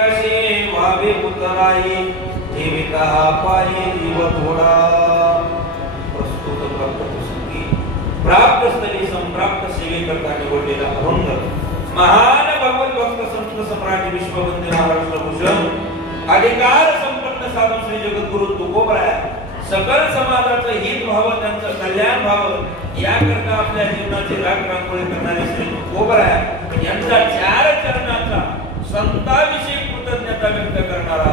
व्हावे उतराई जीविता पायी जीव थोडा प्रस्तुत करतो संगी प्राप्त स्थली संप्राप्त सेवे करता निवडलेला अरुंद महान भगवत भक्त संत सम्राट विश्ववंदे महाराष्ट्र भूषण अधिकार संपन्न साधू श्री जगद्गुरु तुकोबराय सकल समाजाचं हित व्हावं त्यांचं कल्याण व्हावं याकरता आपल्या जीवनाची राख रांगोळी करणारे श्री तुकोबराय यांचा चार चरणाचा संतांविषयी कृतज्ञता व्यक्त करणारा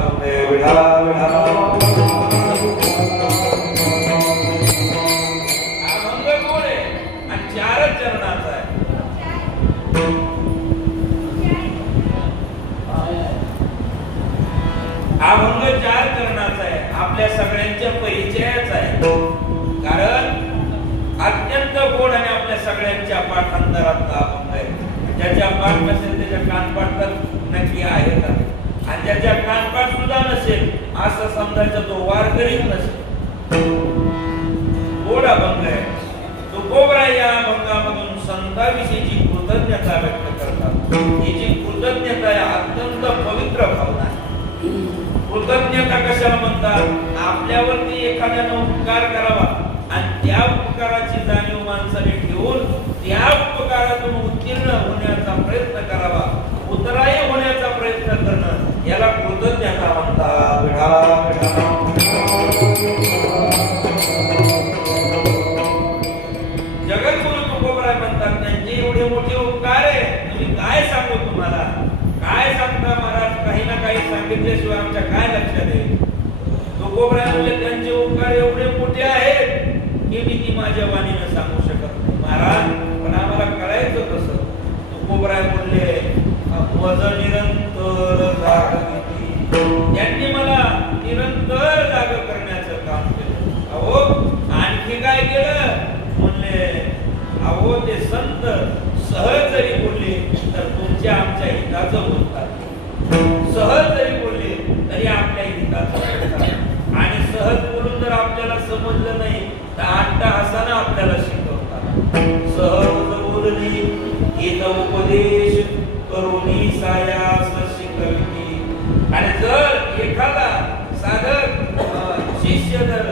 अभंग कोण आहे आणि चार चरणाचा आहे. अभंग चार चरणाचा आहे. आपल्या सगळ्यांच्या परिचयाचा आहे. कारण अत्यंत गोड आणि आपल्या सगळ्यांच्या पाठांतरातला अभंग आहे. ज्याच्या पाठ नसेल त्याच्या कानपाठ तर नक्की आहे आणि ज्याच्या कानपाठ सुद्धा नसेल असं समजायचं तो वारकरीच नसेल. गोड अभंग आहे. तुकोबराय या अभंगामधून संतांविषयीची कृतज्ञता व्यक्त करतात. ही जी कृतज्ञता आहे अत्यंत पवित्र भावना आहे. कृतज्ञता कशाला म्हणतात? आपल्यावरती एखाद्याने उपकार करावा आणि त्या उपकाराची जाणीव माणसाने ठेवून त्या उपकारातून उत्तीर्ण होण्याचा प्रयत्न करावा, उतराई होण्याचा प्रयत्न करणं याला कृतज्ञता म्हणतात. जगद्गुरु तुकोबराय म्हणतात त्यांचे एवढे मोठे उपकार आहे तुम्ही काय सांगू, तुम्हाला काय सांगता महाराज, काही ना काही सांगितल्याशिवाय आमच्या काय लक्षात येईल. तुकोबराय म्हणजे त्यांचे उपकार एवढे मोठे आहेत की मी ती माझ्या वाणीने सांगू शकत नाही महाराज, पण आम्हाला करायचं कसं. तुकोबराय बोलले मज निरंतर जागृती, त्यांनी मला निरंतर जाग करण्याचं काम केलं. अहो आणखी काय केलं म्हणले, अहो ते संत सहज जरी बोलले तर तुमच्या आमच्या हिताचं बोलतात, सहज जरी बोलले तरी आपल्या हिताचं बोलतात आणि सहज बोलून जर आपल्याला समजलं नाही तर अट्टहासाने आपल्याला शिकवतात. सहज बोलली हित उपदेश करुणी सायास शिकविती. आणि जर एखादा साधक शिष्य जर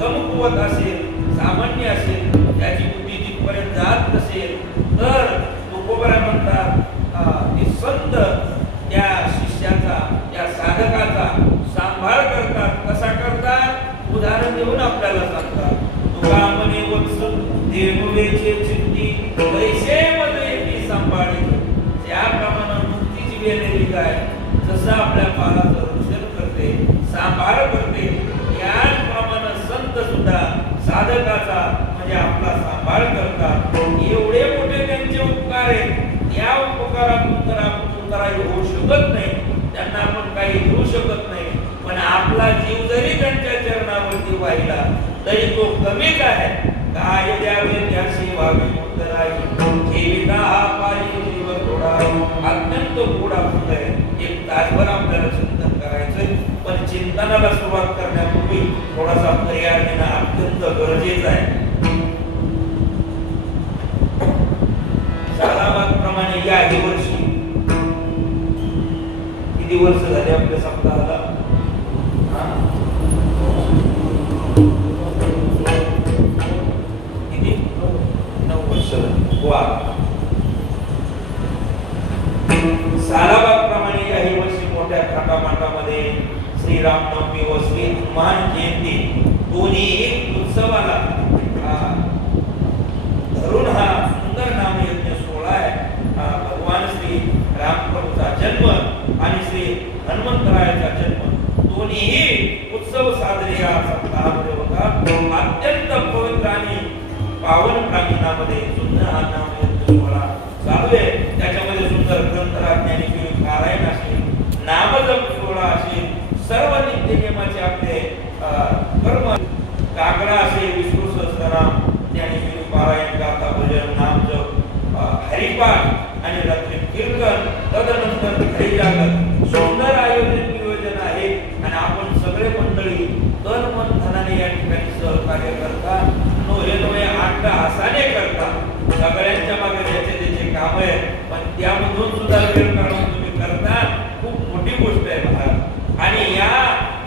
कमकुवत असेल, सामान्य असेल, त्याची बुद्धी तिथपर्यंत जात नसेल तर तुकोबराय म्हणतात ते संत त्या शिष्याचा, त्या साधकाचा सांभाळ करतात. कसा करतात? उदाहरण देऊन आपल्याला सांगतात. तुका म्हणे वत्स देववेचे चित्ती पैसे मध्ये ती सांभाळी, त्याप्रमाणे मुक्तीची वेलेली गाय जसं आपल्या बाळाचं रक्षण करते, सांभाळ करते, याप्रमाणे संत सुद्धा साधकाचा म्हणजे आपला सांभाळ करतात. एवढे मोठे त्यांचे उपकार आहेत. या उपकारातून तर आपण उतराई होऊ शकत नाही, त्यांना आपण काही देऊ शकत नाही. पण आपला जीव जरी त्यांच्या चरणावरती वाहिला तरी तो कमीच आहे. काय द्यावे त्याशी व्हावी उतराई, जीविता हा पायी जीव थोडा. अत्यंत गोड अभंग आहे. एक तासभर आपल्याला चिंतन करायचंय, पण चिंतनाला सुरुवात करण्यापूर्वी थोडासा पर्याय देणं अत्यंत गरजेचं आहे. सालाबादप्रमाणे याही वर्षी किती वर्ष झाले आपल्या सप्ताहाला? किती? 9 वर्ष. वा. सालाबादप्रमाणे याही वर्षी मोठ्या थाटामाटामध्ये श्रीरामनवमी व श्री हनुमान जयंती दोन्ही उत्सवाला धरून हा सुंदर नामयज्ञ सोहळा आहे. भगवान श्री रामप्रभूचा जन्म आणि श्री हनुमंतरायाचा जन्म दोन्ही उत्सव साजरे या सप्ताहामध्ये होतात. अत्यंत पवित्र आणि पावन प्रांगणामध्ये सुंदर हा नामयज्ञ सोहळा चालू आहे. त्याच्यामध्ये सुंदर ग्रंथराज ज्ञानेश्वरी पारायण असेल, नामजप सोहळा असेल, सर्व नित्य नियमाचे आपले कर्म काकडा असेल, विष्णू सहस्रनाम, ज्ञानेश्वरी पारायण, गाथा, भजन, नामजप, हरिपाठ आणि रात्री कीर्तन, तदनंतर हरिजागरण सुंदर आयोजन नियोजन आहे. आणि आपण सगळे मंडळी तन मन धनाने या ठिकाणी सहकार्य करता, नोहे अट्टहासाने करता. सगळ्यांच्या मागे ज्याचे काम आहे, पण त्यामधून सुद्धा वेळ काढून गोष्ट आहे महाराज. आणि या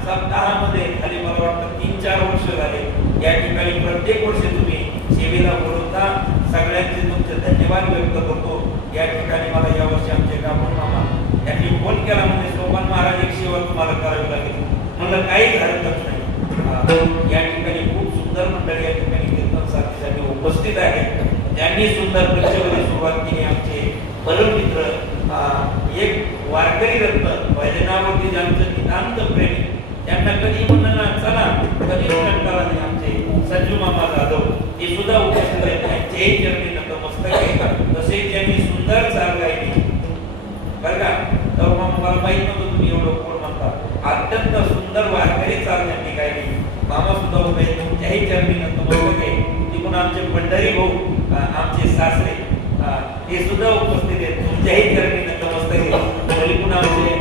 सप्ताहामध्ये खाली मला वाटतं 3-4 वर्ष झाले या ठिकाणी प्रत्येक वर्षी तुम्ही सेवेला बोलवता. सगळ्यांचे तुमचे धन्यवाद व्यक्त करतो. या ठिकाणी मला या वर्षी आमचे कामून मामा यांनी फोन केला, म्हणजे सोपान महाराज एक सेवा तुम्हाला करावी लागेल. म्हणलं काहीच हरकत नाही. या ठिकाणी खूप सुंदर मंडळी या ठिकाणी कीर्तन साथीसाठी उपस्थित आहे. त्यांनी सुंदर पंचवली सुरुवात केली. आमचे परममित्र एक वारकरी रत्न भजनावरती ज्यांचं नितांत प्रेमी, त्यांना कधी म्हणलं ना चला कधी कंटाळा नाही, आमचे संजू मामा जाधव हे सुद्धा उपस्थित आहेत. त्यांच्याही चरणी नतमस्तक आहे. तसेच त्यांनी सुंदर चाल गायली बरं का. तर मग मला माहित नव्हतं तुम्ही एवढं कोण म्हणता. अत्यंत सुंदर वारकरी चाल त्यांनी गायली. मामा सुद्धा उभे, तुमच्याही चरणी नतमस्तक आहे. तिकडून आमचे पंढरी भाऊ आमचे सासरे हे सुद्धा उपस्थित आहेत. तुमच्याही चरणी नतमस्तक आहे. पलीकडून आमचे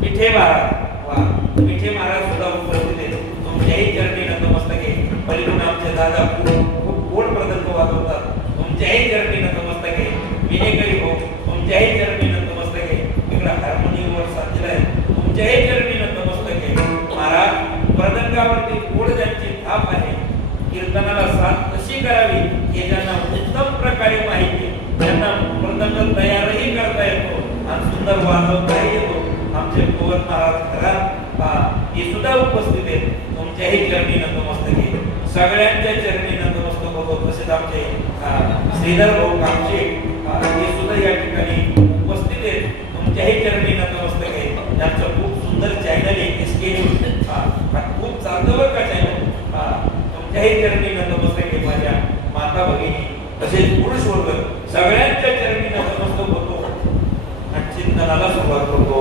मिठे महाराज मिठे महाराज सुद्धा उपस्थित आहेत. तुमच्याही चरणी नतमस्तक आहे. पलीकडून आमचे दादा खूप गोड प्रदर्भ वाजवतात. तुमच्याही चरणी नतमस्तक आहे. विनेकरी भाऊ तुमच्याही चरणी नतमस्तक आहे. इकडे हार्मोनियमवर साथीला आहे. तुमच्याही चरणी नतमस्तक आहे. महाराज प्रदंगावरती गोड ज्यांची थाप आहे, कीर्तनाला साथ कशी करावी हे ज्यांना उत्तम प्रकारे माहिती आहे, त्यांना मृदंग तयारही करता येतो आणि सुंदर वाजवताही येतो. आमचे पवन महाराज घरात हे सुद्धा उपस्थित आहेत. तुमच्याही चरणी नतमस्तक आहे. सगळ्यांच्या चरणी नतमस्तक होतो. तसेच आमचे श्रीधर भाऊ कामचे हे सुद्धा या ठिकाणी उपस्थित आहेत. तुमच्याही चरणी नतमस्तक आहे. त्यांचं खूप सुंदर चॅनल आहे SK न्यूज, खूप चालतं बरं का चॅनल. तुमच्याही चरणी नतमस्तक आहे. माझ्या माता भगिनी तसेच पुरुष वर्ग सगळ्यांच्या चरणी नतमस्तक होतो आणि चिंतनाला सुरुवात करतो.